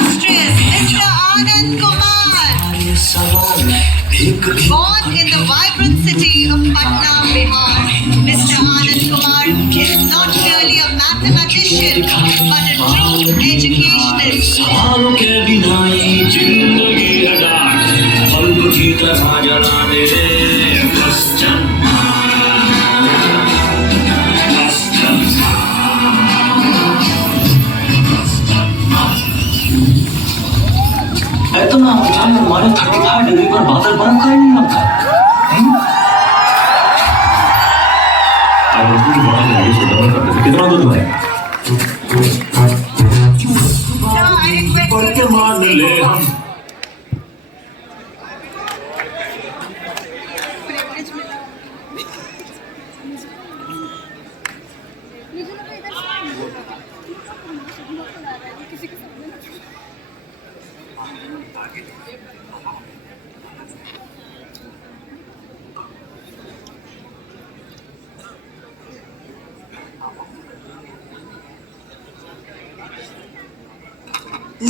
illustrious Mr. Anand Kumar. Born in the vibrant city of Patna, Bihar, Mr. Anand Kumar is not merely a mathematician but a true educationist. सवालों के बिना ये जिंदगी है डाक, पल की तरह जला दे क्वेश्चन इतना ऊंचाई हमारे 35 डिग्री पर बादल बर्फ का ही नहीं लगता। कितना दूर है? पढ़ के मान ले हम।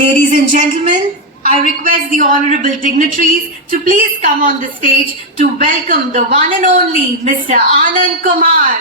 Ladies and gentlemen, I request the honorable dignitaries to please come on the stage to welcome the one and only Mr. Anand Kumar.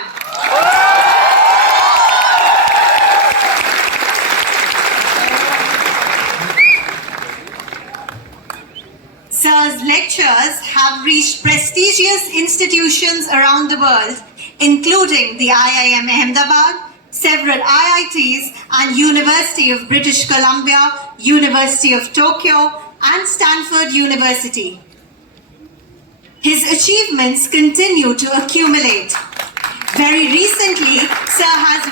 Sir's lectures have reached prestigious institutions around the world, including the IIM Ahmedabad, several IITs and University of British Columbia, University of Tokyo and Stanford University. His achievements continue to accumulate. Very recently, Sir has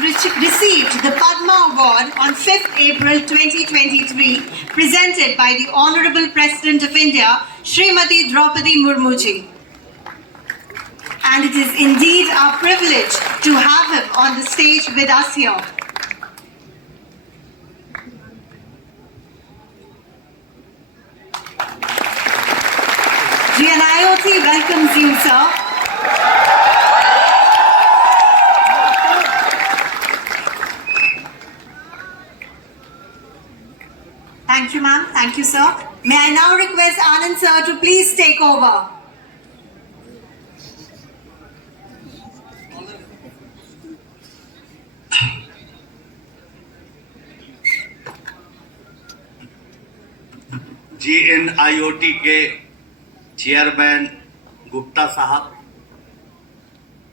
received the Padma Award on 5th April 2023, presented by the Honorable President of India, Srimati Draupadi Murmu ji. And it is indeed our privilege to have him on the stage with us here. GNIOT welcomes you, sir. Thank you, ma'am. Thank you, sir. May I now request Anand, sir, to please take over. GNIOT के chairman Gupta साहब,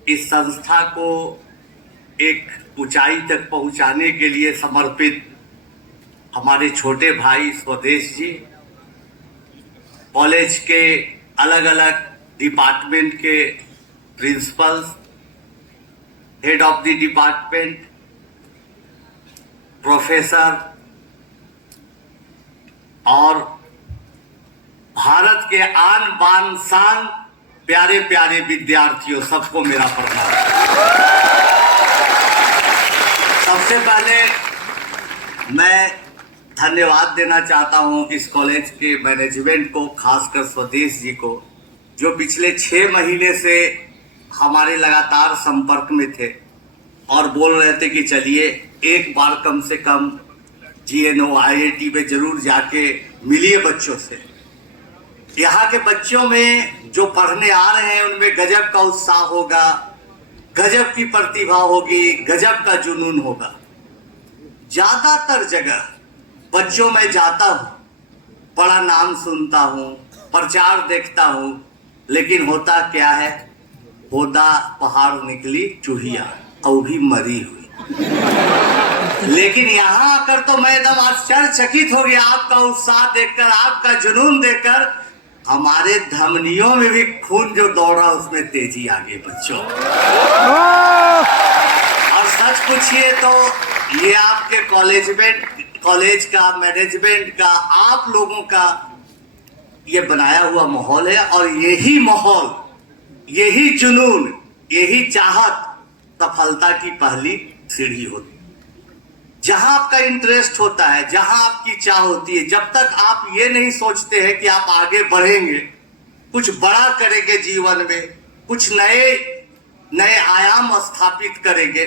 इस संस्था को एक ऊंचाई तक पहुंचाने के लिए समर्पित हमारे छोटे भाई स्वदेश जी, कॉलेज के अलग अलग डिपार्टमेंट के principles, head of the department, professor और भारत के आन बान शान प्यारे प्यारे विद्यार्थियों, सबको मेरा प्रणाम। सबसे पहले मैं धन्यवाद देना चाहता हूं इस कॉलेज के मैनेजमेंट को, खासकर स्वदेश जी को, जो पिछले 6 महीने से हमारे लगातार संपर्क में थे और बोल रहे थे कि चलिए एक बार कम से कम GNIOT में जरूर जाके मिलिए बच्चों से। यहाँ के बच्चों में जो पढ़ने आ रहे हैं उनमें गजब का उत्साह होगा, गजब की प्रतिभा होगी, गजब का जुनून होगा। ज्यादातर जगह बच्चों में जाता हूँ, बड़ा नाम सुनता हूँ, प्रचार देखता हूँ, लेकिन होता क्या है, होदा पहाड़ निकली चूहिया और भी मरी हुई। लेकिन यहाँ आकर तो मैं एकदम आश्चर्यचकित हो गया, आपका उत्साह देखकर, आपका जुनून देखकर। हमारे धमनियों में भी खून जो दौड़ा उसमें तेजी आ गई बच्चों। और सच पूछिए तो ये आपके कॉलेज का मैनेजमेंट का, आप लोगों का ये बनाया हुआ माहौल है, और यही माहौल, यही जुनून, यही चाहत सफलता की पहली सीढ़ी होती है। जहां आपका इंटरेस्ट होता है, जहां आपकी चाह होती है, जब तक आप ये नहीं सोचते हैं कि आप आगे बढ़ेंगे, कुछ बड़ा करेंगे जीवन में, कुछ नए आयाम स्थापित करेंगे,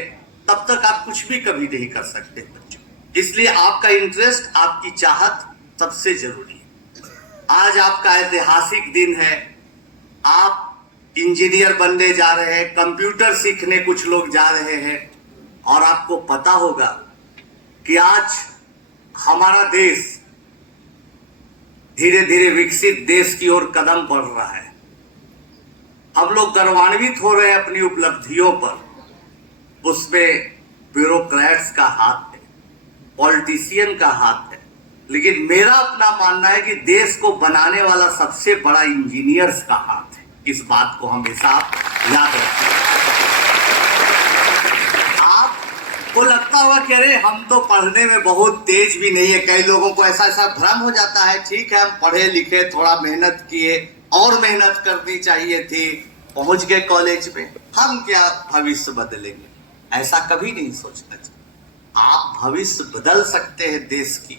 तब तक आप कुछ भी कभी नहीं कर सकते बच्चों। इसलिए आपका इंटरेस्ट, आपकी चाहत सबसे जरूरी है। आज आपका ऐतिहासिक दिन है। आप इंजीनियर बनने जा रहे हैं, कंप्यूटर सीखने कुछ लोग जा रहे हैं, और आपको पता होगा कि आज हमारा देश धीरे धीरे विकसित देश की ओर कदम बढ़ रहा है। हम लोग गौरवान्वित हो रहे हैं अपनी उपलब्धियों पर। उसमें ब्यूरोक्रेट्स का हाथ है, पॉलिटिशियन का हाथ है, लेकिन मेरा अपना मानना है कि देश को बनाने वाला सबसे बड़ा इंजीनियर्स का हाथ है। इस बात को हमेशा याद रखें। आपको लगता होगा कि अरे हम तो पढ़ने में बहुत तेज भी नहीं है। कई लोगों को ऐसा भ्रम हो जाता है, ठीक है हम पढ़े लिखे, थोड़ा मेहनत किए, और मेहनत करनी चाहिए थी, पहुंच गए कॉलेज में, हम क्या भविष्य बदलेंगे। ऐसा कभी नहीं सोचना चाहिए। आप भविष्य बदल सकते हैं देश की,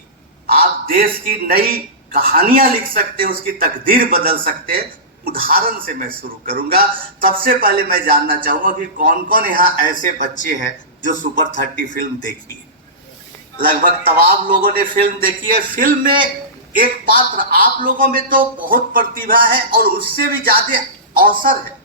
आप देश की नई कहानियां लिख सकते हैं, उसकी तकदीर बदल सकते हैं। उदाहरण से मैं शुरू करूंगा। सबसे पहले मैं जानना चाहूंगा कि कौन कौन यहाँ ऐसे बच्चे हैं जो सुपर 30 फिल्म देखी है। लगभग तमाम लोगों ने फिल्म देखी है। फिल्म में एक पात्र, आप लोगों में तो बहुत प्रतिभा है और उससे भी ज्यादा अवसर है।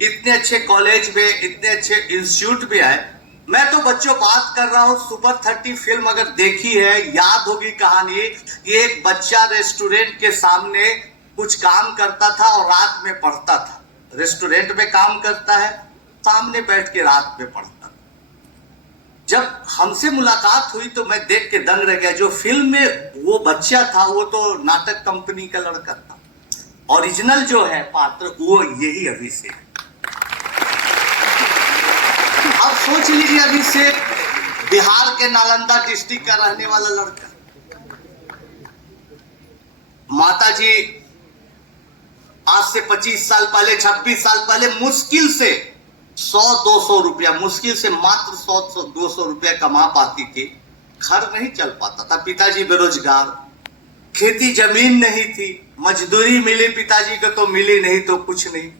इतने अच्छे कॉलेज में, इतने अच्छे इंस्टीट्यूट भी है। मैं तो बच्चों बात कर रहा हूं, सुपर 30 फिल्म अगर देखी है, याद होगी कहानी। ये एक बच्चा रेस्टोरेंट के सामने कुछ काम करता था और रात में पढ़ता था। रेस्टोरेंट में काम करता है, सामने बैठ के रात में पढ़ता था। जब हमसे मुलाकात हुई तो मैं देख के दंग रह गया। जो फिल्म में वो बच्चा था वो तो नाटक कंपनी का लड़का था। ओरिजिनल जो है पात्र वो यही अभिषेक। अब सोच लीजिए, अभिषेक बिहार के नालंदा डिस्ट्रिक्ट का रहने वाला लड़का। माताजी आज से 25 साल पहले, 26 साल पहले मुश्किल से 100-200 रुपया, मुश्किल से मात्र 100-200 रुपया कमा पाती थी। घर नहीं चल पाता था। पिताजी बेरोजगार, खेती जमीन नहीं थी, मजदूरी मिली पिताजी को तो मिली, नहीं तो कुछ नहीं।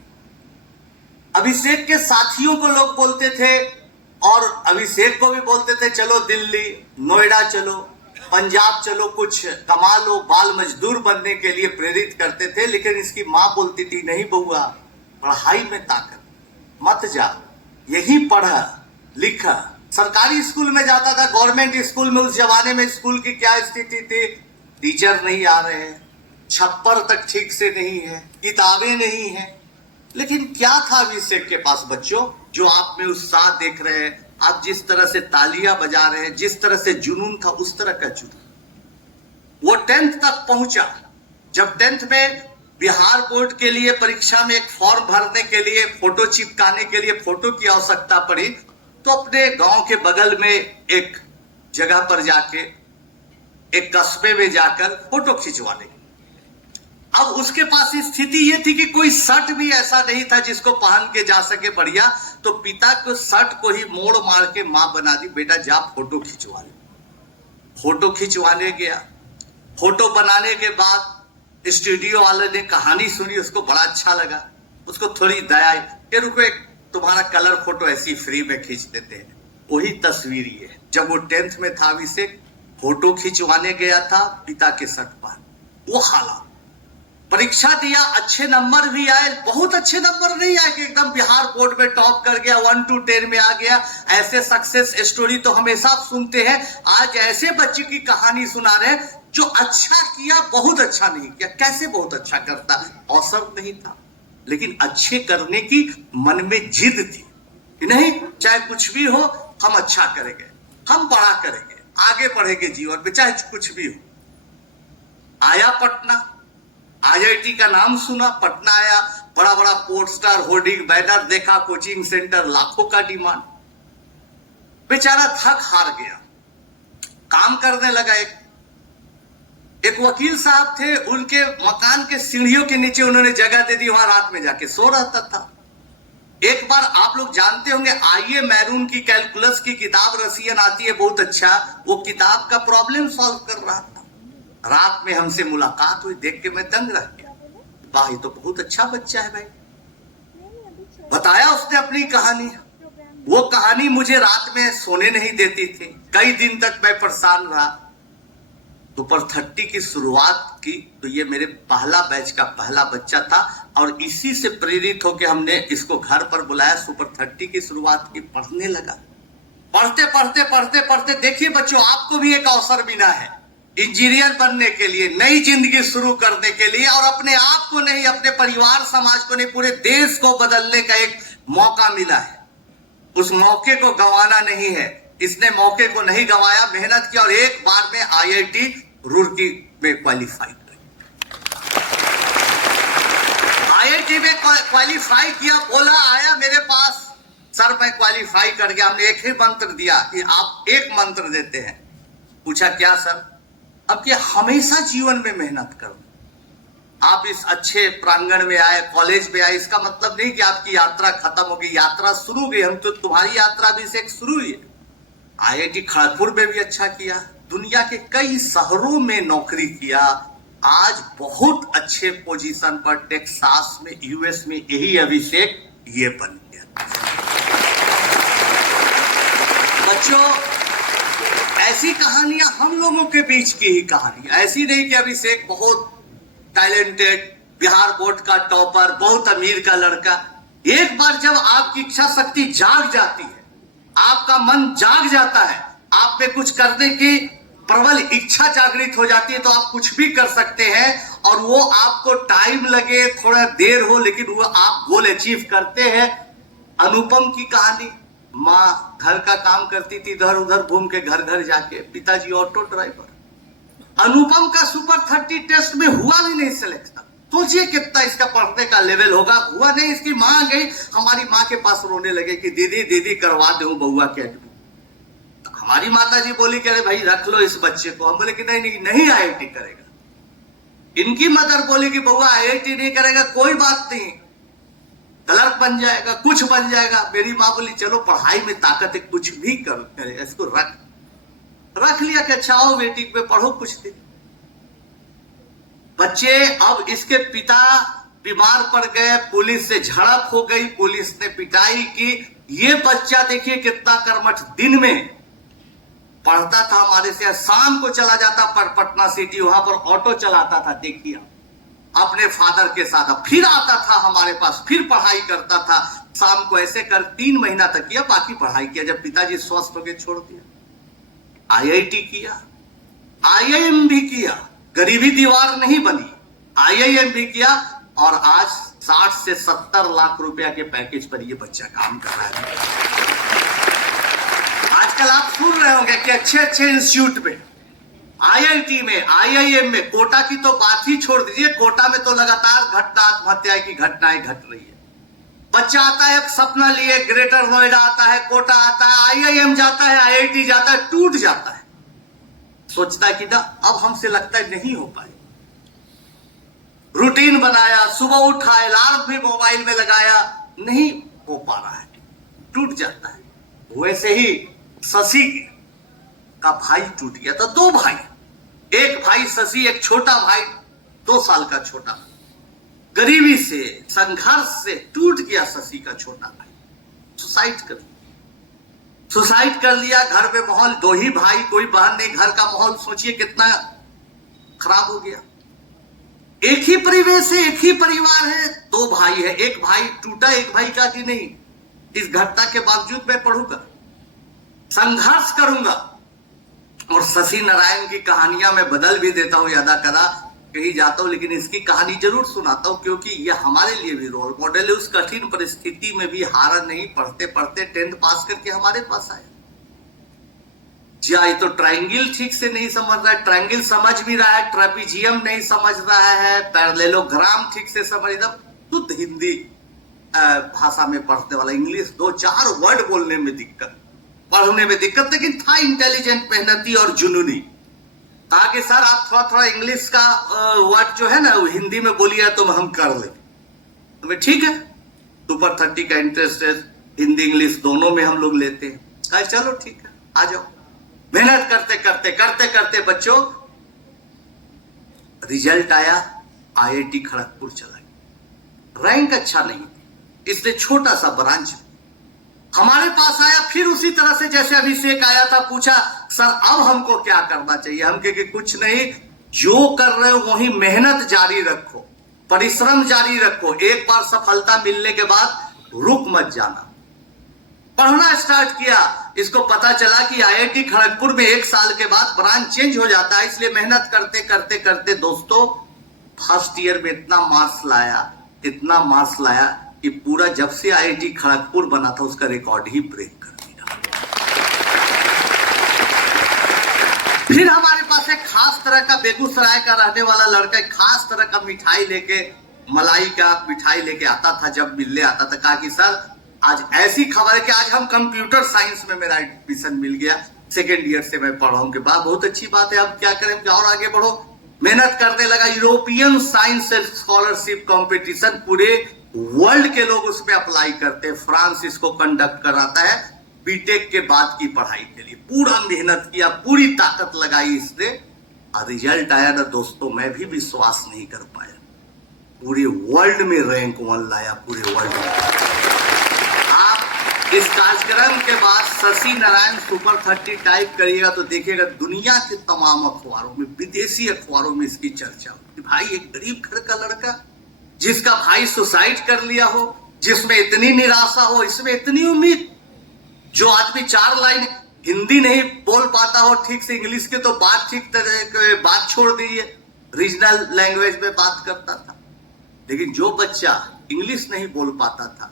अभिषेक के साथियों को लोग बोलते थे और अभिषेक को भी बोलते थे, चलो दिल्ली, नोएडा चलो, पंजाब चलो, कुछ कमा लो, बाल मजदूर बनने के लिए प्रेरित करते थे। लेकिन इसकी माँ बोलती थी, नहीं बउआ, पढ़ाई में ताकत, मत जा, यही पढ़ा लिखा। सरकारी स्कूल में जाता था, गवर्नमेंट स्कूल में। उस जमाने में स्कूल की क्या स्थिति थी, टीचर नहीं आ रहे हैं, छप्पर तक ठीक से नहीं है, किताबें नहीं है। लेकिन क्या था अभिषेक के पास बच्चों, जो आप में उत्साह देख रहे हैं, आप जिस तरह से तालियां बजा रहे हैं, जिस तरह से जुनून था, उस तरह का जुनून। वो 10th तक पहुंचा। जब 10th में बिहार बोर्ड के लिए परीक्षा में एक फॉर्म भरने के लिए, फोटो चिपकाने के लिए फोटो की आवश्यकता पड़ी, तो अपने गांव के बगल में एक जगह पर जाके, एक कस्बे में जाकर फोटो खिंचवाने। अब उसके पास स्थिति ये थी कि कोई शर्ट भी ऐसा नहीं था जिसको पहन के जा सके बढ़िया। तो पिता को शर्ट को ही मोड़ मार के मां बना दी, बेटा जा फोटो खिंचवा ले। फोटो खिंचवाने गया। फोटो बनाने के बाद स्टूडियो वाले ने कहानी सुनी, उसको बड़ा अच्छा लगा। उसको थोड़ी दया आई कि रुको, एक तुम्हारा कलर फोटो ऐसी फ्री में खींच देते हैं। वही तस्वीर ये है। जब वो 10th में था, अभिषेक फोटो खिंचवाने गया था, पिता के शर्ट पहन, वो हालात। परीक्षा दिया, अच्छे नंबर भी आए, बहुत अच्छे नंबर नहीं आए कि एकदम बिहार बोर्ड में टॉप कर गया, 1 to 10 में आ गया। ऐसे सक्सेस स्टोरी तो हमेशा आप सुनते हैं। आज ऐसे बच्चे की कहानी सुना रहे हैं जो अच्छा किया, बहुत अच्छा नहीं किया। कैसे बहुत अच्छा करता, अवसर नहीं था, लेकिन अच्छे करने की मन में जिद थी कि नहीं, चाहे कुछ भी हो हम अच्छा करेंगे, हम बड़ा करेंगे, आगे बढ़ेंगे जीवन में, चाहे कुछ भी हो। आया पटना, IIT का नाम सुना, पटना आया, बड़ा बड़ा पोस्टर, होर्डिंग, बैनर देखा, कोचिंग सेंटर, लाखों का डिमांड। बेचारा थक हार गया, काम करने लगा। एक वकील साहब थे, उनके मकान के सीढ़ियों के नीचे उन्होंने जगह दे दी, वहां रात में जाके सो रहता था। एक बार आप लोग जानते होंगे, आईए मैरून की कैलकुलस की किताब रसियन आती है, बहुत अच्छा, वो किताब का प्रॉब्लम सॉल्व कर रहा था। रात में हमसे मुलाकात हुई, देख के मैं दंग रह गया। वाह, ये तो बहुत अच्छा बच्चा है भाई। बताया उसने अपनी कहानी। वो कहानी मुझे रात में सोने नहीं देती थी। कई दिन तक मैं परेशान रहा। सुपर 30 की शुरुआत की तो ये मेरे पहला बैच का पहला बच्चा था और इसी से प्रेरित होकर हमने इसको घर पर बुलाया, सुपर 30 की शुरुआत की, पढ़ने लगा। पढ़ते पढ़ते पढ़ते पढ़ते देखिए बच्चों, आपको भी एक अवसर मिला है इंजीनियर बनने के लिए, नई जिंदगी शुरू करने के लिए, और अपने आप को नहीं, अपने परिवार समाज को नहीं, पूरे देश को बदलने का एक मौका मिला है। उस मौके को गंवाना नहीं है। इसने मौके को नहीं गंवाया, मेहनत की और एक बार में IIT रुड़की में क्वालिफाई किया। IIT में क्वालिफाई किया, बोला, आया मेरे पास, सर मैं क्वालिफाई कर गया। हमने एक ही मंत्र दिया कि आप एक मंत्र देते हैं। पूछा क्या सर? अब कि हमेशा जीवन में मेहनत करो। आप इस अच्छे प्रांगण में आए, कॉलेज में आए, इसका मतलब नहीं कि आपकी यात्रा खत्म हो गई। यात्रा शुरू हो गई, हम तो तुम्हारी यात्रा भी से एक शुरू हुई है। IIT खड़गपुर में भी अच्छा किया, दुनिया के कई शहरों में नौकरी किया, आज बहुत अच्छे पोजीशन पर टेक्सास में, US में, यही अभिषेक ये बन गया। बच्चों, ऐसी कहानियां हम लोगों के बीच की ही कहानी, ऐसी नहीं कि अभिषेक बहुत टैलेंटेड, बिहार बोर्ड का टॉपर, बहुत अमीर का लड़का। एक बार जब आपकी इच्छा शक्ति जाग जाती है, आपका मन जाग जाता है, आप में कुछ करने की प्रबल इच्छा जागृत हो जाती है, तो आप कुछ भी कर सकते हैं। और वो आपको टाइम लगे, थोड़ा देर हो, लेकिन वो आप गोल अचीव करते हैं। अनुपम की कहानी, माँ घर का काम करती थी, इधर उधर घूम के, घर घर जाके, पिताजी ऑटो ड्राइवर। अनुपम का सुपर 30 टेस्ट में हुआ भी नहीं सिलेक्शन। सोचिए कितना इसका पढ़ने का लेवल होगा। हुआ नहीं, इसकी माँ गई, हमारी माँ के पास रोने लगे कि दीदी दीदी करवा दो बउआ के एडमिट। तो हमारी माता जी बोली कि अरे भाई रख लो इस बच्चे को। हम बोले कि नहीं नहीं नहीं, IIT करेगा। इनकी मदर बोली कि बउआ IIT नहीं करेगा, कोई बात नहीं, क्लर्क बन जाएगा, कुछ बन जाएगा। मेरी माँ बोली चलो पढ़ाई में ताकत है, कुछ भी करेगा, इसको रख लिया कि अच्छा आओ बेटी पे पढ़ो कुछ दिन। बच्चे, अब इसके पिता बीमार पड़ गए, पुलिस से झड़प हो गई, पुलिस ने पिटाई की। ये बच्चा देखिए कितना कर्मठ, दिन में पढ़ता था हमारे से, शाम को चला जाता पटना सिटी, वहां पर ऑटो चलाता था, देखिए अपने फादर के साथ, फिर आता था हमारे पास, फिर पढ़ाई करता था। शाम को ऐसे कर 3 महीना तक किया, बाकी पढ़ाई किया। जब पिताजी स्वस्थ हो गए छोड़ दिया। IIT किया, IIM भी किया, गरीबी दीवार नहीं बनी, IIM भी किया, और आज 60 से 70 लाख रुपया के पैकेज पर ये बच्चा काम कर रहा है। आजकल आप सुन रहे होंगे कि अच्छे अच्छे इंस्टीट्यूट में, IIT में, IIM में, कोटा की तो बात ही छोड़ दीजिए, कोटा में तो लगातार आत्महत्या की घटनाएं घट रही है। बच्चा आता है एक सपना लिए, ग्रेटर नोएडा आता है, कोटा आता है, IIM जाता है, IIT जाता है, टूट जाता है। सोचता है कि ना अब हमसे लगता है नहीं हो पाए। रूटीन बनाया, सुबह उठा, अलार्म भी मोबाइल में लगाया, नहीं हो पा रहा है, टूट जाता है। वैसे ही शशि का भाई टूट गया था। 2 भाई, एक भाई शशि, एक छोटा भाई 2 साल का छोटा, गरीबी से, संघर्ष से टूट गया शशि का छोटा भाई, सुसाइड कर लिया। घर में माहौल, 2 ही भाई, कोई बहन नहीं, घर का माहौल सोचिए कितना खराब हो गया। एक ही परिवेश है, एक ही परिवार है, 2 भाई है, एक भाई टूटा, एक भाई का कि नहीं। इस घटना के बावजूद मैं पढ़ूंगा, संघर्ष करूंगा। और शशि नारायण की कहानियां मैं बदल भी देता हूं, यादा कदा कहीं जाता हूं, लेकिन इसकी कहानी जरूर सुनाता हूं, क्योंकि यह हमारे लिए भी रोल मॉडल है। उस कठिन परिस्थिति में भी हारा नहीं, पढ़ते पढ़ते 10th पास करके हमारे पास आए। जी तो ट्रायंगल ठीक से नहीं समझ रहा है, ट्रायंगल समझ भी रहा है, ट्रेपीजियम नहीं समझ रहा है, पैरेललोग्राम ठीक से समझ रहा, शुद्ध हिंदी भाषा में पढ़ने वाला, इंग्लिश 2-4 वर्ड बोलने में दिक्कत, पढ़ने में दिक्कत, लेकिन था इंटेलिजेंट, मेहनती और जुनूनी। कहा कि सर आप थोड़ा थोड़ा इंग्लिश का वर्ड जो है ना वो हिंदी में बोलिए तो हम कर ले। तो ठीक है, सुपर 30 का इंटरेस्ट है, हिंदी इंग्लिश दोनों में हम लोग लेते हैं। कहा चलो ठीक है, आ जाओ। मेहनत करते करते करते करते बच्चों रिजल्ट आया, IIT खड़गपुर चला गया। रैंक अच्छा नहीं, इसलिए छोटा सा ब्रांच हमारे पास आया, फिर उसी तरह से जैसे अभिषेक आया था, पूछा सर अब हमको क्या करना चाहिए। हम कहे कि कुछ नहीं, जो कर रहे हो वही मेहनत जारी रखो, परिश्रम जारी रखो। एक बार सफलता मिलने के बाद रुक मत जाना। पढ़ना स्टार्ट किया, इसको पता चला कि आईआईटी खड़गपुर में 1 साल के बाद ब्रांच चेंज हो जाता है, इसलिए मेहनत करते करते करते दोस्तों फर्स्ट ईयर में इतना मार्क्स लाया कि पूरा जब से आईआईटी खड़गपुर बना था उसका रिकॉर्ड ही ब्रेक कर दिया। फिर हमारे पास एक खास तरह का बेगूसराय का रहने वाला लड़का एक खास तरह का मिठाई लेके, मलाई का मिठाई लेके आता था। जब मिलने आता था कहा कि सर आज ऐसी खबर है कि आज हम कंप्यूटर साइंस में मेरा एडमिशन मिल गया, 2nd ईयर से मैं पढ़ रहा हूं। के बाद बहुत अच्छी बात है, अब क्या करें और आगे बढ़ो। मेहनत करने लगा, यूरोपियन साइंस स्कॉलरशिप कंपटीशन, पूरे वर्ल्ड के लोग उसमें अप्लाई करते हैं। फ्रांस इसको कंडक्ट कराता है बीटेक के बाद की पढ़ाई के लिए। पूरा मेहनत किया, पूरी ताकत लगाई इसने, और रिजल्ट आया ना दोस्तों, मैं भी विश्वास नहीं कर पाया। पूरे वर्ल्ड में रैंक 1 लाया, पूरे वर्ल्ड में। आप इस कार्यक्रम के बाद शशि नारायण सुपर 30 टाइप करिएगा तो देखिएगा दुनिया के तमाम अखबारों में, विदेशी अखबारों में इसकी चर्चा होती। भाई एक गरीब घर का लड़का जिसका भाई सुसाइड कर लिया हो, जिसमें इतनी निराशा हो, इसमें इतनी उम्मीद, जो आदमी 4 लाइन हिंदी नहीं बोल पाता हो ठीक से, इंग्लिश के तो बात ठीक तरह बात छोड़ दीजिए, रीजनल लैंग्वेज में बात करता था। लेकिन जो बच्चा इंग्लिश नहीं बोल पाता था,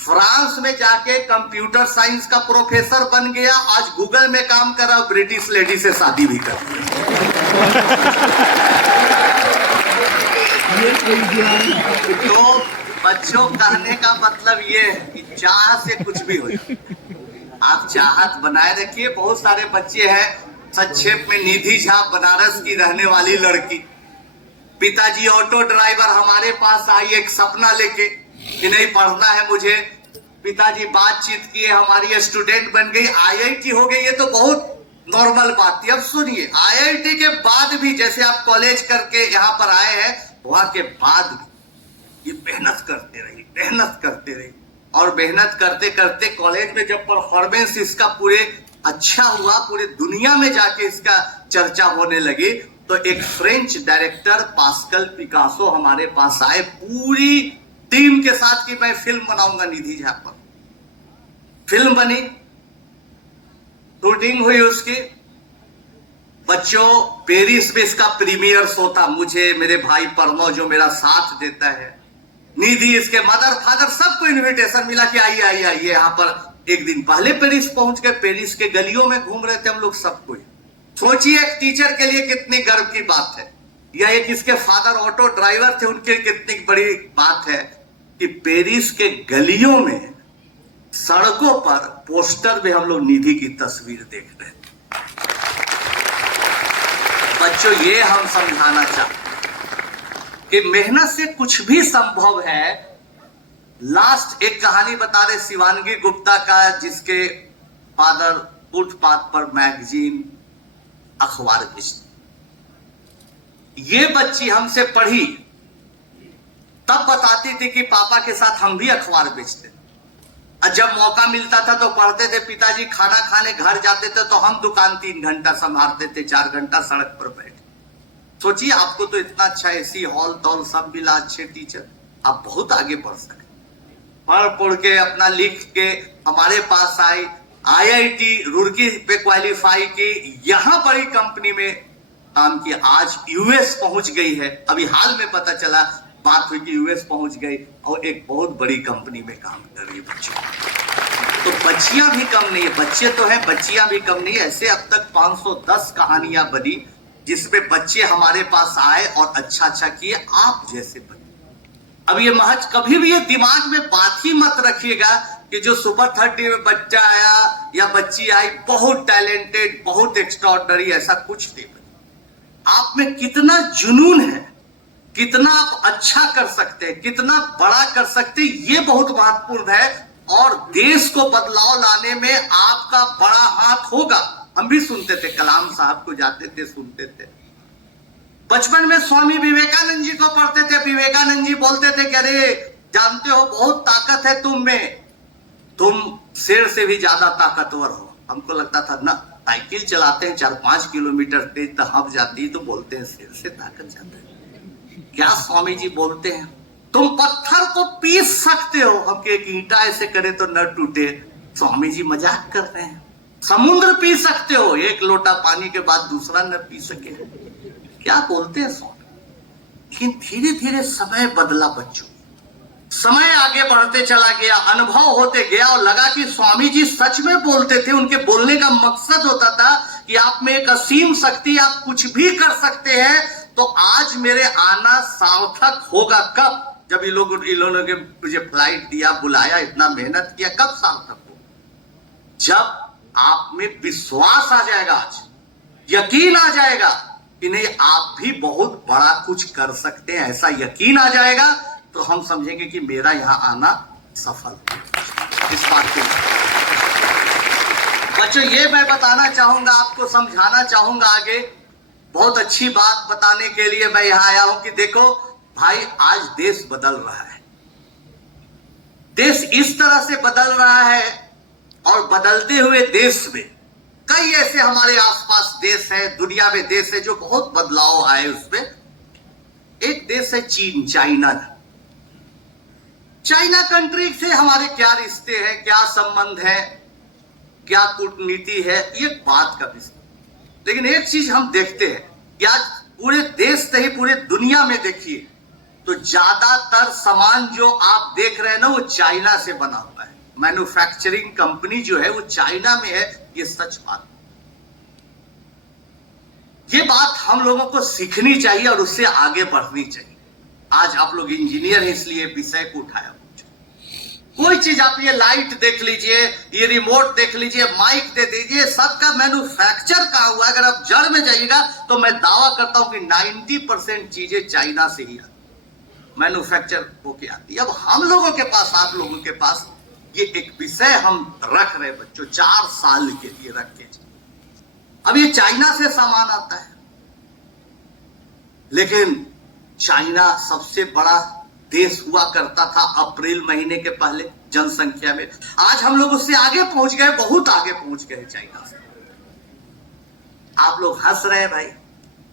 फ्रांस में जाके कंप्यूटर साइंस का प्रोफेसर बन गया, आज गूगल में काम कर रहा, ब्रिटिश लेडी से शादी भी कर तो बच्चों, कहने का मतलब ये है कि चाह से कुछ भी हो, आप चाहत बनाए रखिए। बहुत सारे बच्चे हैं, संक्षेप में निधि झा बनारस की रहने वाली लड़की, पिताजी ऑटो ड्राइवर, हमारे पास आई एक सपना लेके कि नहीं पढ़ना है मुझे। पिताजी बातचीत किए, हमारी स्टूडेंट बन गई, आईआईटी हो गई, ये तो बहुत नॉर्मल बात थी। अब सुनिए, आईआईटी के बाद भी जैसे आप कॉलेज करके यहाँ पर आए हैं, वहां के बाद भी ये मेहनत करते रही और मेहनत करते करते कॉलेज में जब परफॉर्मेंस इसका पूरे अच्छा हुआ, पूरे दुनिया में जाके इसका चर्चा होने लगी, तो एक फ्रेंच डायरेक्टर पास्कल पिकासो हमारे पास आए पूरी टीम के साथ कि मैं फिल्म बनाऊंगा निधि झा पर। फिल्म बनी, शूटिंग हुई उसकी। बच्चों, पेरिस में इसका प्रीमियर शो था। मुझे, मेरे भाई परमो जो मेरा साथ देता है, निधि, इसके मदर फादर, सबको इनविटेशन मिला कि आइए आइए आइए। यहाँ पर एक दिन पहले पेरिस पहुंच गए, पेरिस के गलियों में घूम रहे थे हम लोग सब कोई। सोचिए एक टीचर के लिए कितनी गर्व की बात है, या एक इसके फादर ऑटो ड्राइवर थे उनके कितनी बड़ी बात है कि पेरिस के गलियों में, सड़कों पर, पोस्टर में हम लोग निधि की तस्वीर देख रहे हैं। बच्चों, ये हम समझाना चाहते हैं कि मेहनत से कुछ भी संभव है। लास्ट एक कहानी बता रहे शिवांगी गुप्ता का, जिसके फादर फुटपाथ पर मैगजीन, अखबार बेचते। ये बच्ची हमसे पढ़ी, तब बताती थी कि पापा के साथ हम भी अखबार बेचते, और जब मौका मिलता था तो पढ़ते थे। पिताजी खाना खाने घर जाते थे तो हम दुकान 3 घंटा संभालते थे, 4 घंटा सड़क पर बैठे। सोचिए, आपको तो इतना अच्छा एसी हॉल तौल सब मिला, अच्छे टीचर, आप बहुत आगे बढ़ सके। पढ़ के अपना लिख के हमारे पास आई, आईआईटी रुड़की पे क्वालिफाई की, यहां बड़ी कंपनी में काम किया, आज यूएस पहुंच गई है। अभी हाल में पता चला, बात हुई कि यूएस पहुंच गई और एक बहुत बड़ी कंपनी में काम कर रही है। बच्चों, तो बच्चियां भी कम नहीं है, बच्चे तो हैं, बच्चियां भी कम नहीं है। ऐसे अब तक 510 कहानियां बनी, जिसमें बच्चे हमारे पास आए और अच्छा किए, आप जैसे बने। अब ये महज कभी भी ये दिमाग में बात ही मत रखिएगा कि जो सुपर 30 में बच्चा आया या बच्ची आई बहुत टैलेंटेड, बहुत एक्स्ट्राऑर्डिनरी, ऐसा कुछ नहीं। आप में कितना जुनून है, कितना आप अच्छा कर सकते हैं, कितना बड़ा कर सकते हैं, ये बहुत महत्वपूर्ण है। और देश को बदलाव लाने में आपका बड़ा हाथ होगा। हम भी सुनते थे, कलाम साहब को जाते थे, सुनते थे। बचपन में स्वामी विवेकानंद जी को पढ़ते थे। विवेकानंद जी बोलते थे कि अरे जानते हो, बहुत ताकत है तुम में, तुम शेर से भी ज्यादा ताकतवर हो। हमको लगता था ना, साइकिल चलाते हैं 4-5 किलोमीटर तेज तो हाँफ जाती, तो बोलते हैं शेर से ताकत जाता है। क्या स्वामी जी बोलते हैं, तुम पत्थर को पीस सकते हो, हम एक ईंटा ऐसे करे तो न टूटे। स्वामी जी मजाक कर रहे हैं। समुद्र पी सकते हो, एक लोटा पानी के बाद दूसरा न पी सके, क्या बोलते हैं स्वामी। लेकिन धीरे धीरे समय बदला बच्चों, समय आगे बढ़ते चला गया, अनुभव होते गया और लगा कि स्वामी जी सच में बोलते थे। उनके बोलने का मकसद होता था कि आप में एक असीम शक्ति, आप कुछ भी कर सकते हैं। तो आज मेरे आना सार्थक होगा कब, जब इन्होंने मुझे फ्लाइट दिया, बुलाया, इतना मेहनत किया, कब सार्थक हो, जब आप में विश्वास आ जाएगा, आज यकीन आ जाएगा कि नहीं आप भी बहुत बड़ा कुछ कर सकते हैं। ऐसा यकीन आ जाएगा तो हम समझेंगे कि मेरा यहां आना सफल। इस बात के बच्चों ये मैं बताना चाहूंगा, आपको समझाना चाहूंगा आगे। बहुत अच्छी बात बताने के लिए मैं यहां आया हूं कि देखो भाई, आज देश बदल रहा है। देश इस तरह से बदल रहा है और बदलते हुए देश में कई ऐसे हमारे आसपास देश हैं, दुनिया में देश है जो बहुत बदलाव आए उसमें। एक देश है चीन, चाइना कंट्री से हमारे क्या रिश्ते हैं, क्या संबंध है, क्या कूटनीति है, ये बात का विषय। लेकिन एक चीज हम देखते हैं कि आज पूरे देश से ही पूरे दुनिया में देखिए तो ज्यादातर सामान जो आप देख रहे हैं ना, वो चाइना से बना हुआ है। मैन्युफैक्चरिंग कंपनी जो है वो चाइना में है, ये सच बात। ये बात हम लोगों को सीखनी चाहिए और उससे आगे बढ़नी चाहिए। आज आप लोग इंजीनियर हैं इसलिए विषय को उठाया। कोई चीज आप ये लाइट देख लीजिए, ये रिमोट देख लीजिए, माइक दे दीजिए, सबका मैन्युफैक्चर कहा हुआ है। अगर आप जड़ में जाइएगा तो मैं दावा करता हूं कि 90% चीजें चाइना से ही आती, मैन्युफैक्चर होके आती है। अब हम लोगों के पास, आप लोगों के पास ये एक विषय हम रख रहे बच्चों, 4 साल के लिए रख के। अब ये चाइना से सामान आता है, लेकिन चाइना सबसे बड़ा देश हुआ करता था अप्रैल महीने के पहले जनसंख्या में। आज हम लोग उससे आगे पहुंच गए, बहुत आगे पहुंच गए चाइना से। आप लोग हंस रहे हैं भाई।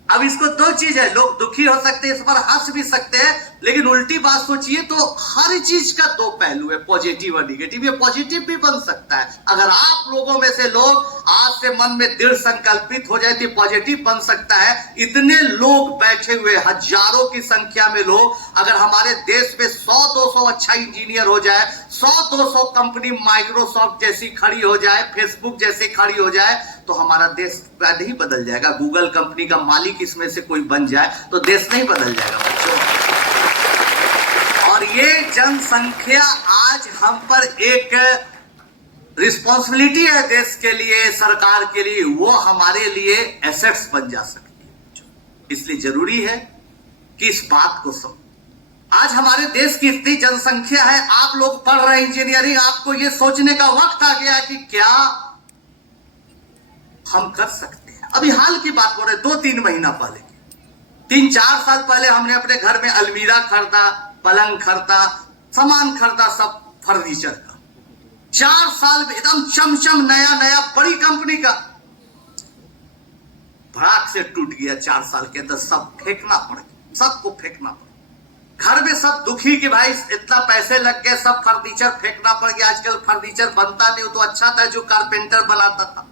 अब इसको 2 चीज है, लोग दुखी हो सकते हैं, इस पर हंस भी सकते हैं, लेकिन उल्टी बात सोचिए तो हर चीज का 2 पहलू है, पॉजिटिव और निगेटिव। ये पॉजिटिव भी बन सकता है। अगर आप लोगों में से लोग आज से मन में दृढ़ संकल्पित हो जाए तो पॉजिटिव बन सकता है। इतने लोग बैठे हुए, हजारों की संख्या में लोग, अगर हमारे देश में 100-200 अच्छा इंजीनियर हो जाए, 100-200 कंपनी माइक्रोसॉफ्ट जैसी खड़ी हो जाए, फेसबुक जैसी खड़ी हो जाए, तो हमारा देश नहीं बदल जाएगा। गूगल कंपनी का मालिक इसमें से कोई बन जाए तो देश नहीं बदल जाएगा बच्चों। और ये जनसंख्या आज हम पर एक रिस्पॉन्सिबिलिटी है देश के लिए, सरकार के लिए, वो हमारे लिए एसेट्स बन जा सकती है। इसलिए जरूरी है कि इस बात को समझ। आज हमारे देश की इतनी जनसंख्या है, आप लोग पढ़ रहे हैं इंजीनियरिंग, आपको ये सोचने का वक्त आ गया कि क्या हम कर सकते हैं। अभी हाल की बात हो रही है, 2-3 महीना पहले, 3-4 साल पहले हमने अपने घर में अलमीरा खरीदा, पलंग खरीदा, सामान खरीदा, सब फर्नीचर का। 4 साल में एकदम चमचम नया बड़ी कंपनी का, भड़ाक से टूट गया। 4 साल के अंदर सब फेंकना पड़ गया, सबको फेंकना पड़ा। घर में सब दुखी कि भाई इतना पैसे लग गए, सब फर्नीचर फेंकना पड़ गया। आजकल फर्नीचर बनता नहीं, तो अच्छा था जो कारपेंटर बनाता था।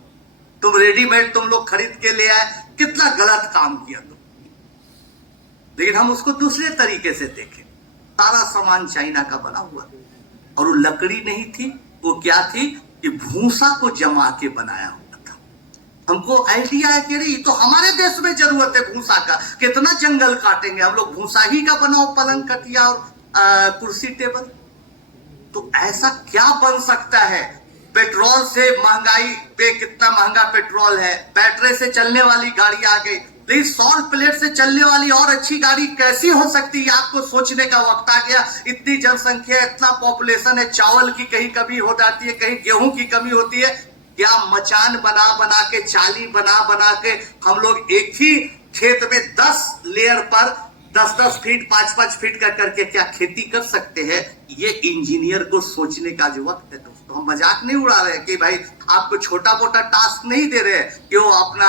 तुम रेडीमेड तुम लोग खरीद के ले आए, कितना गलत काम किया तुम। लेकिन हम उसको दूसरे तरीके से देखें, सारा सामान चाइना का बना हुआ, और वो लकड़ी नहीं थी, वो क्या थी कि भूसा को जमा के बनाया हुआ था। हमको आइडिया है कि तो हमारे देश में जरूरत है भूसा का, कितना जंगल काटेंगे हम लोग, भूसा ही का बनाओ पलंग, खटिया और कुर्सी टेबल। तो ऐसा क्या बन सकता है। पेट्रोल से महंगाई पे, कितना महंगा पेट्रोल है, बैटरी से चलने वाली गाड़ी आ गई, लेकिन सॉल्ट प्लेट से चलने वाली और अच्छी गाड़ी कैसी हो सकती है, आपको सोचने का वक्त आ गया। इतनी जनसंख्या, इतना पॉपुलेशन है, चावल की कहीं कमी हो जाती है, कहीं गेहूं की कमी होती है। क्या मचान बना बना के, चाली बना बना के हम लोग एक ही खेत में 10 लेयर पर 10-10 फीट, 5-5 फीट का करके क्या खेती कर सकते हैं। ये इंजीनियर को सोचने का जो वक्त है दोस्तों। तो हम मजाक नहीं उड़ा रहे कि भाई आपको छोटा मोटा टास्क नहीं दे रहे कि वो अपना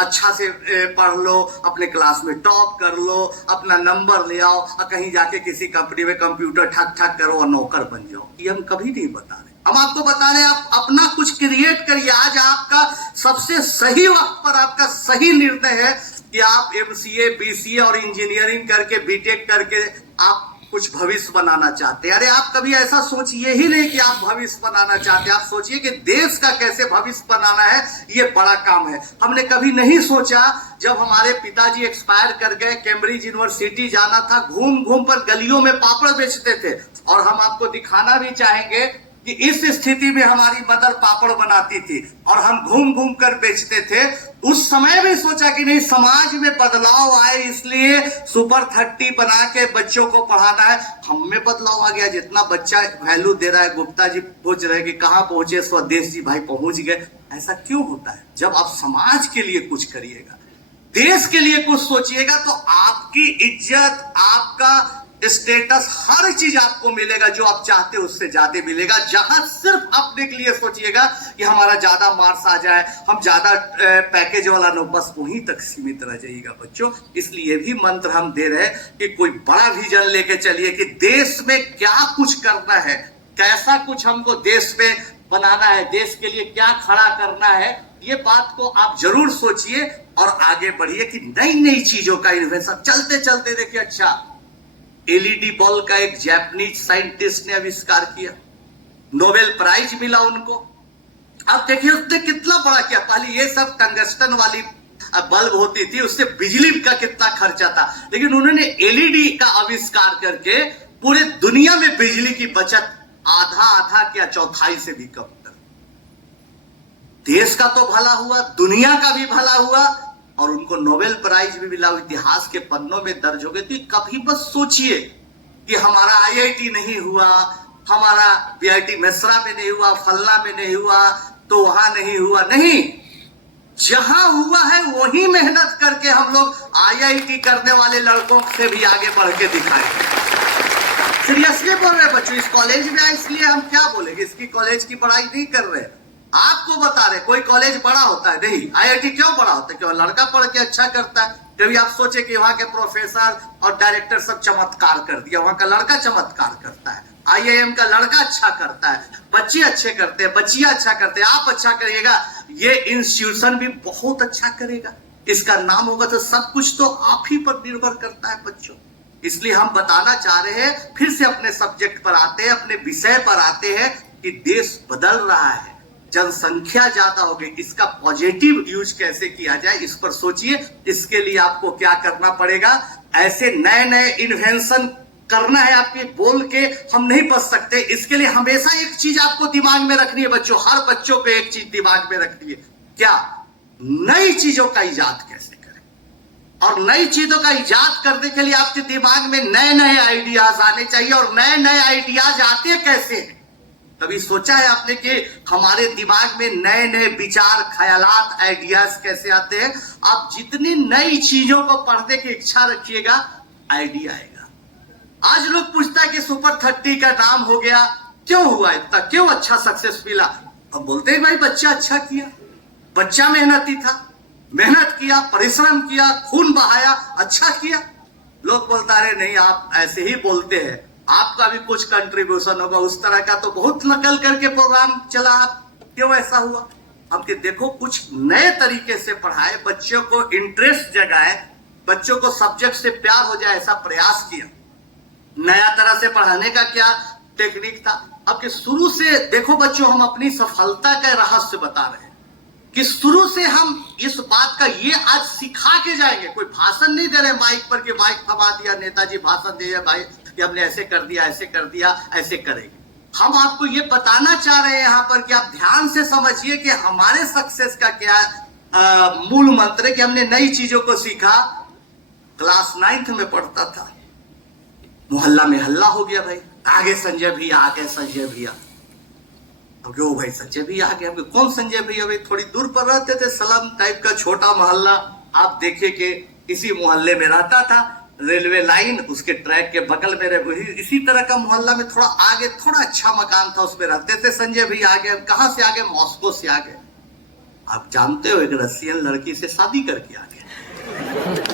अच्छा से पढ़ लो, अपने क्लास में टॉप कर लो, अपना नंबर ले आओ और कहीं जाके किसी कंपनी में कंप्यूटर ठक ठक करो और नौकर बन जाओ। ये हम कभी नहीं बता रहे। हम आपको बता रहे हैं आप अपना कुछ क्रिएट करिए। आज आपका सबसे सही वक्त पर आपका सही निर्णय है कि आप MCA, BCA और इंजीनियरिंग करके, बीटेक करके आप कुछ भविष्य बनाना चाहते हैं। अरे आप कभी ऐसा सोचिए ही नहीं कि आप भविष्य बनाना चाहते हैं। आप सोचिए कि देश का कैसे भविष्य बनाना है, ये बड़ा काम है। हमने कभी नहीं सोचा, जब हमारे पिताजी एक्सपायर कर गए, कैम्ब्रिज यूनिवर्सिटी जाना था, घूम घूम पर गलियों में पापड़ बेचते थे। और हम आपको दिखाना भी चाहेंगे कि इस स्थिति में हमारी मदर पापड़ बनाती थी और हम घूम घूम कर बेचते थे। उस समय भी सोचा कि नहीं, समाज में बदलाव आए, इसलिए सुपर 30 बना के बच्चों को पढ़ाना है। हम में बदलाव आ गया। जितना बच्चा वैल्यू दे रहा है, गुप्ता जी पूछ रहे कि कहाँ पहुंचे स्वदेश जी, भाई पहुंच गए। ऐसा क्यों होता है? जब आप समाज के लिए कुछ करिएगा, देश के लिए कुछ सोचिएगा, तो आपकी इज्जत, आपका स्टेटस, हर चीज आपको मिलेगा। जो आप चाहते हो उससे ज्यादा मिलेगा। जहां सिर्फ अपने के लिए सोचिएगा कि हमारा ज्यादा मार्क्स आ जाए, हम ज्यादा पैकेज वाला नो, बस वहीं तक सीमित रह जाइएगा बच्चों। इसलिए भी मंत्र हम दे रहे हैं कि कोई बड़ा विजन लेके चलिए कि देश में क्या कुछ करना है, कैसा कुछ हमको देश में बनाना है, देश के लिए क्या खड़ा करना है। ये बात को आप जरूर सोचिए और आगे बढ़िए कि नई नई चीजों का इन्वेंशन। चलते चलते देखिए, अच्छा LED बल्ब का एक जापानीज साइंटिस्ट ने आविष्कार किया, नोबेल प्राइज मिला उनको। अब देखिए उसने कितना बड़ा किया। पहले ये सब टंगस्टन वाली बल्ब होती थी, उससे बिजली का कितना खर्चा था, लेकिन उन्होंने LED का आविष्कार करके पूरे दुनिया में बिजली की बचत आधा आधा क्या चौथाई से भी कम कर। देश का तो भला हुआ, दुनिया का भी भला हुआ और उनको नोबेल प्राइज भी मिला। इतिहास के पन्नों में दर्ज हो गए। तो कभी बस सोचिए कि हमारा IIT नहीं हुआ, हमारा BIT मेसरा में नहीं हुआ, फलना में नहीं हुआ, तो वहां नहीं हुआ। नहीं, जहां हुआ है वही मेहनत करके हम लोग IIT करने वाले लड़कों से भी आगे बढ़ के दिखाएंगे। सीरियसली बोल रहे बच्चों, इस कॉलेज में आए इसलिए हम क्या बोलेंगे, इसकी कॉलेज की पढ़ाई नहीं कर रहे, आपको बता रहे। कोई कॉलेज बड़ा होता है नहीं, IIT क्यों बड़ा होता है? क्यों? लड़का पढ़ के अच्छा करता है। कभी आप सोचे कि वहां के प्रोफेसर और डायरेक्टर सब चमत्कार कर दिया, वहां का लड़का चमत्कार करता है। IIM का लड़का अच्छा करता है, बच्चे अच्छे करते हैं, बच्चियां अच्छा करते हैं, आप अच्छा करिएगा, ये इंस्टीट्यूशन भी बहुत अच्छा करेगा। इसका नाम होगा तो सब कुछ तो आप ही पर निर्भर करता है बच्चों। इसलिए हम बताना चाह रहे हैं, फिर से अपने सब्जेक्ट पर आते हैं, अपने विषय पर आते हैं कि देश बदल रहा है, जनसंख्या ज्यादा हो गई, इसका पॉजिटिव यूज कैसे किया जाए, इस पर सोचिए। इसके लिए आपको क्या करना पड़ेगा, ऐसे नए नए इन्वेंशन करना है। आपके बोल के हम नहीं बच सकते। इसके लिए हमेशा एक चीज आपको दिमाग में रखनी है बच्चों, हर बच्चों को एक चीज दिमाग में रखनी है, क्या? नई चीजों का इजाद कैसे करें। और नई चीजों का इजाद करने के लिए आपके दिमाग में नए नए आइडियाज आने चाहिए। और नए नए आइडियाज आते कैसे हैं? कभी सोचा है आपने कि हमारे दिमाग में नए नए विचार, ख्यालात, आइडियाज कैसे आते हैं? आप जितनी नई चीजों को पढ़ने की इच्छा रखिएगा, आइडिया आएगा। आज लोग पूछता है कि सुपर 30 का नाम हो गया, क्यों हुआ इतना, क्यों अच्छा सक्सेस मिला? हम बोलते हैं भाई बच्चा अच्छा किया, बच्चा मेहनती था, मेहनत किया, परिश्रम किया, खून बहाया, अच्छा किया। लोग बोलता रहे नहीं, आप ऐसे ही बोलते हैं, आपका भी कुछ कंट्रीब्यूशन होगा। उस तरह का तो बहुत नकल करके प्रोग्राम चला, क्यों ऐसा हुआ? हम कि देखो कुछ नए तरीके से पढ़ाए, बच्चों को इंटरेस्ट जगाए, बच्चों को सब्जेक्ट से प्यार हो जाए, ऐसा प्रयास किया। नया तरह से पढ़ाने का क्या टेक्निक था? अब कि शुरू से देखो बच्चों, हम अपनी सफलता का रहस्य बता रहे हैं कि शुरू से हम इस बात का ये आज सिखा के जाएंगे। कोई भाषण नहीं दे रहे माइक पर कि माइक थमा दिया, नेताजी भाषण दे भाई कि हमने ऐसे कर दिया, ऐसे कर दिया, ऐसे करेंगे। हम आपको ये बताना चाह रहे हैं यहाँ पर कि आप ध्यान से समझिए कि हमारे सक्सेस का क्या मूल मंत्र है कि हमने नई चीजों को सीखा। क्लास 9th में पढ़ता था, मोहल्ला में हल्ला हो गया, भाई आगे संजय भैया, आगे संजय भैया। अब क्यों भाई संजय भैया आगे? हम कौन संजय भैया? भाई थोड़ी दूर पर रहते थे, सलम टाइप का छोटा मोहल्ला। आप देखिए कि इसी मोहल्ले में रहता था। रेलवे लाइन, उसके ट्रैक के बगल में इसी तरह का मोहल्ला में थोड़ा आगे थोड़ा अच्छा मकान था, उसमें रहते थे संजय भैया। आगे कहाँ से आगे? मॉस्को से आगे। आप जानते हो, एक रशियन लड़की से शादी करके आ गए।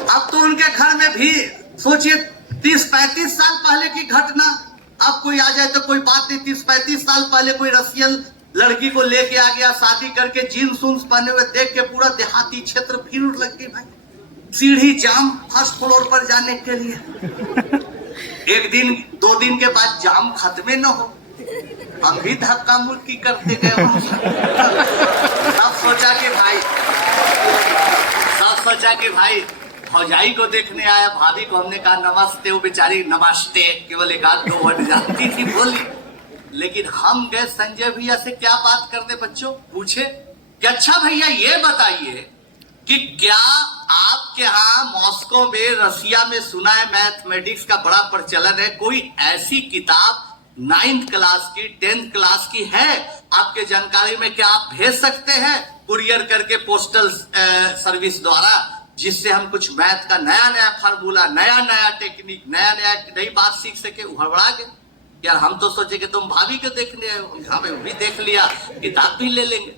अब तो उनके घर में भी सोचिए 30-35 साल पहले की घटना, अब कोई आ जाए तो कोई बात नहीं। 30-35 साल पहले कोई रशियन लड़की को लेके आ गया, शादी करके जीन्स उन्स पहने हुए देख के पूरा देहाती क्षेत्र भीड़ लग गई भाई। सीढ़ी जाम फर्स्ट फ्लोर पर जाने के लिए। एक दिन 2 दिन के बाद जाम खत्म न हो, हम भी धक्का मुक्की करते गए। सब सोचा कि भाई भौजाई को देखने आया, भाभी को हमने कहा नमस्ते, वो बेचारी नमस्ते केवल 1-2 वर्ड जानती थी बोली। लेकिन हम गए संजय भैया से क्या बात करते बच्चों, पूछे कि अच्छा भैया ये बताइए कि क्या आपके यहाँ मॉस्को में, रसिया में सुना है मैथमेटिक्स का बड़ा प्रचलन है, कोई ऐसी किताब 9th क्लास की 10th क्लास की है आपके जानकारी में? क्या आप भेज सकते हैं कुरियर करके पोस्टल सर्विस द्वारा, जिससे हम कुछ मैथ का नया फार्मूला, नया टेक्निक, नई बात सीख सके? हड़बड़ा गए यार, हम तो सोचे कि तुम भाभी को देखने आए, हमें भी देख लिया, किताब भी ले लेंगे।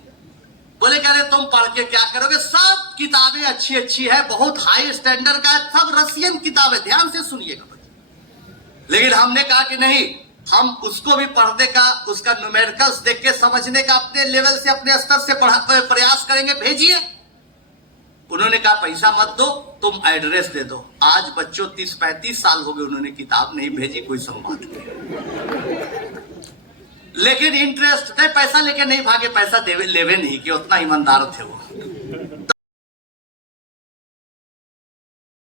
बोले कह रहे तुम पढ़ के क्या करोगे? सब किताबें अच्छी है, बहुत हाई स्टैंडर्ड का है, सब रशियन किताबें, ध्यान से सुनिएगा। लेकिन हमने कहा कि नहीं, हम उसको भी पढ़ने का, उसका न्यूमेरिकल्स देख के समझने का अपने लेवल से, अपने स्तर से प्रयास करेंगे, भेजिए। उन्होंने कहा पैसा मत दो, तुम एड्रेस दे दो। आज बच्चों 30-35 साल हो गए, उन्होंने किताब नहीं भेजी, कोई संवाद नहीं। लेकिन इंटरेस्ट नहीं, पैसा लेके नहीं भागे, पैसा लेवे नहीं कि उतना ईमानदार थे वो।